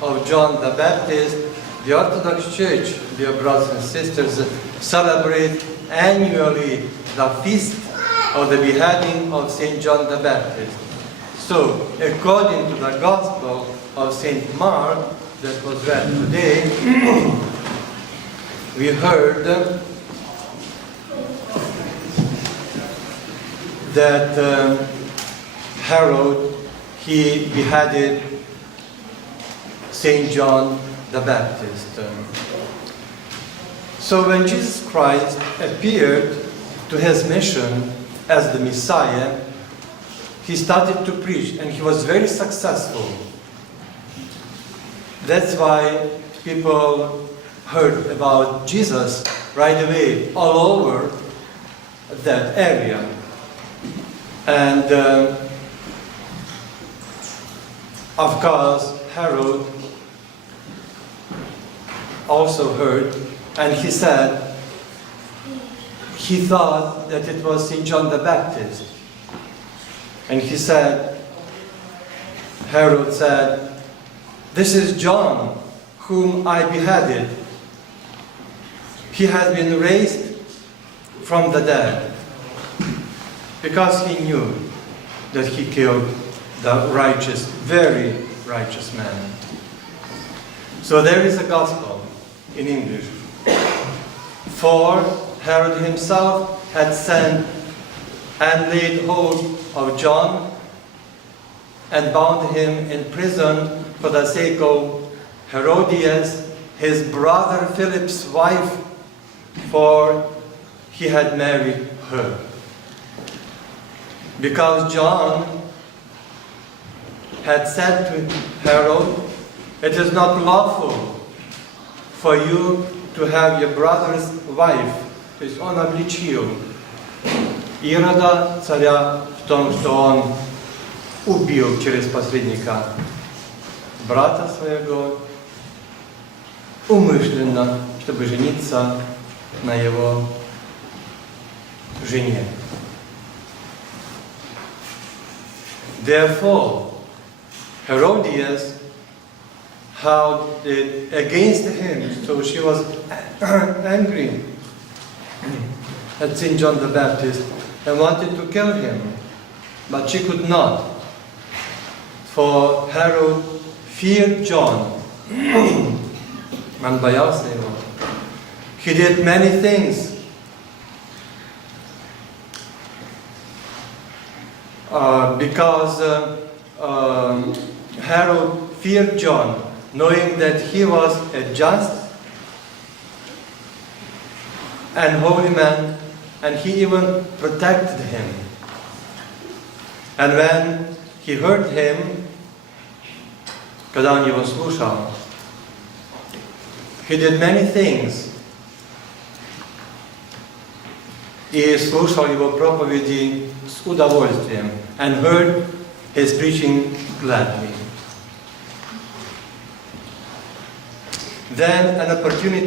of John the Baptist, the Orthodox Church, dear brothers and sisters, celebrate annually the feast of the beheading of St. John the Baptist. So, according to the Gospel of St. Mark that was read today, we heard that Herod, he beheaded St. John the Baptist. So when Jesus Christ appeared to his mission as the Messiah, he started to preach, and he was very successful. That's why people heard about Jesus right away all over that area. And of course, Herod also heard, and he said, he thought that it was St. John the Baptist. And he said, Herod said, "This is John, whom I beheaded. He has been raised from the dead," because he knew that he killed the righteous, very righteous man. So there is a gospel in English. For Herod himself had sent and laid hold of John and bound him in prison for the sake of Herodias, his brother Philip's wife, for he had married her. Because John had said to Herod, "It is not lawful for you to have your brother's wife." То есть он обличил Ирода, царя, в том, что он убил через посредника брата своего умышленно, чтобы жениться на его жене. Therefore, Herodias held it against him, so she was angry at St. John the Baptist and wanted to kill him, but she could not, for Herod feared John and боялся его. He did many things because Herod feared John, knowing that he was a just and holy man, and he even protected him. And when he heard him, когда он его слушал, he did many things. И слушал его проповеди с удовольствием, and heard his preaching gladly. Then an opportune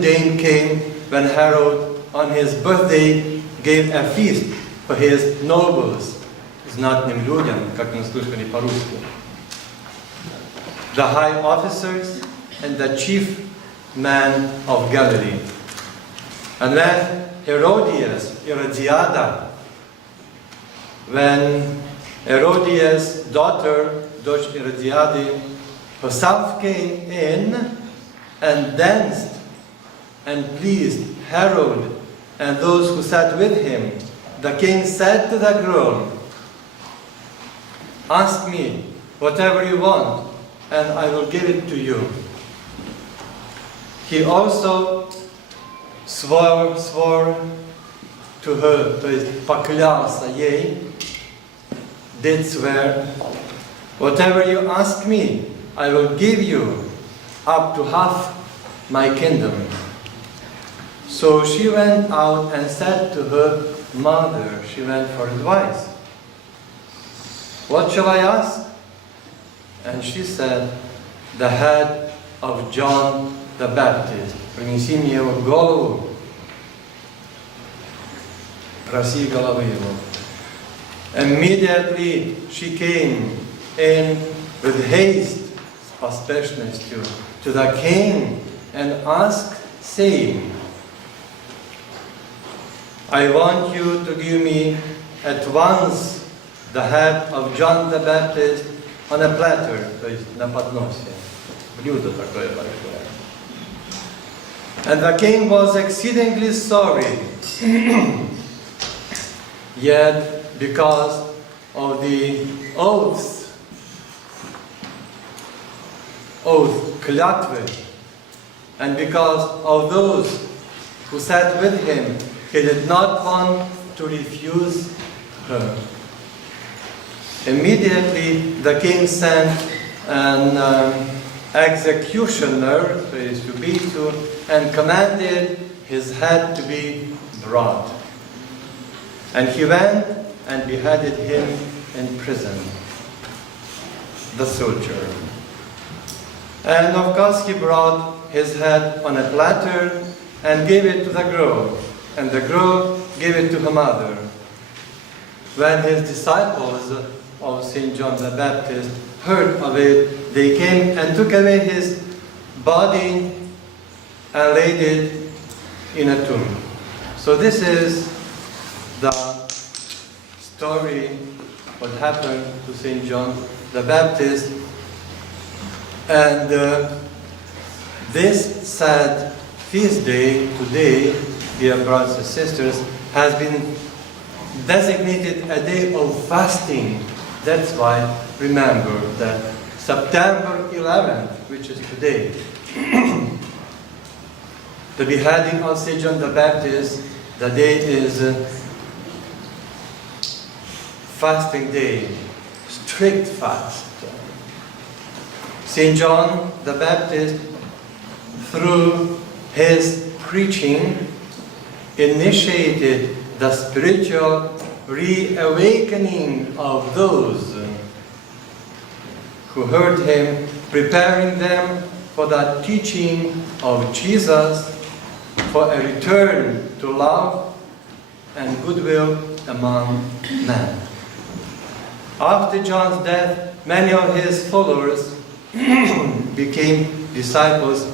day came when Herod, on his birthday, gave a feast for his nobles, знатным людям, как мы слышали по-русски, the high officers and the chief men of Galilee. And when Herodias' daughter, дочь Иродиады, herself came in and danced and pleased Herod and those who sat with him, the king said to the girl, "Ask me whatever you want, and I will give it to you." He also swore to her, то есть поклялся ей, did swear, "Whatever you ask me, I will give you up to half my kingdom." So she went out and said to her mother, she went for advice, "What shall I ask?" And she said, "The head of John the Baptist. Принеси мне его голову." Проси головы его. Immediately she came in with haste pоспешность to the king and asked, saying, I want you to give me at once the head of John the Baptist on a platter, то есть на подносе, блюдо такое большое. And the king was exceedingly sorry, yet because of the oath, клятвы, and because of those who sat with him, he did not want to refuse her. Immediately the king sent an executioner, so is to be to, and commanded his head to be brought. And he went and beheaded him in prison, the soldier. And of course he brought his head on a platter and gave it to the girl, and the girl gave it to her mother. When his disciples of St. John the Baptist heard of it, they came and took away his body and laid it in a tomb. So this is the story what happened to St. John the Baptist. And this sad feast day today, dear brothers and sisters, has been designated a day of fasting. That's why remember that September 11th, which is today, the beheading of St. John the Baptist, the day is fasting day, strict fast. St. John the Baptist, through his preaching, initiated the spiritual reawakening of those who heard him, preparing them for the teaching of Jesus, for a return to love and goodwill among men. After John's death, many of his followers became disciples